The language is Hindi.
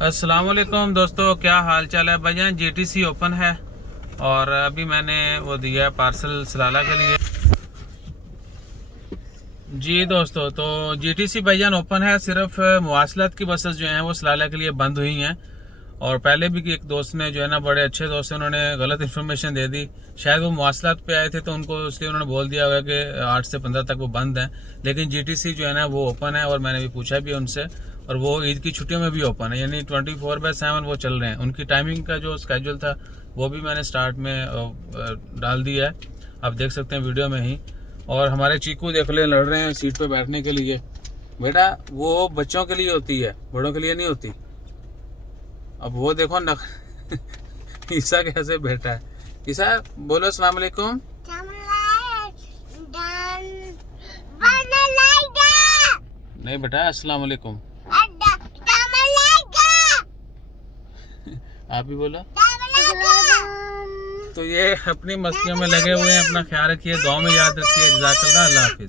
अस्सलाम वालेकुम दोस्तों, क्या हाल चाल है भाईजान। जीटीसी ओपन है और अभी मैंने वो दिया पार्सल सलाला के लिए। जी दोस्तों, तो जीटीसी भाईजान ओपन है। सिर्फ मवासलात की बसेस जो हैं वो सलाला के लिए बंद हुई हैं। और पहले भी एक दोस्त ने जो है ना, बड़े अच्छे दोस्त हैं, उन्होंने गलत इन्फॉर्मेशन दे दी। शायद वो मवासलात पे आए थे तो उनको इसलिए उन्होंने बोल दिया होगा कि 8 से 15 तक वो बंद है। लेकिन जीटीसी जो है ना वो ओपन है और मैंने भी पूछा भी उनसे, और वो ईद की छुट्टियों में भी ओपन है, यानी 24/7 वो चल रहे हैं। उनकी टाइमिंग का जो स्केड्यूल था वो भी मैंने स्टार्ट में डाल दिया है, आप देख सकते हैं वीडियो में ही। और हमारे चीकू देख ले, लड़ रहे हैं सीट पे बैठने के लिए। बेटा वो बच्चों के लिए होती है, बड़ों के लिए नहीं होती। अब वो देखो न ईसा कैसे बैठा है। ईसा बोलो अस्सलाम वालेकुम। नहीं बेटा, अस्सलाम वालेकुम। आप भी बोलो। तो ये अपनी मस्तियों में लगे हुए हैं। अपना ख्याल रखिए, दुआ में याद रखिए। जज़ाकल्लाह, अल्लाह हाफिज।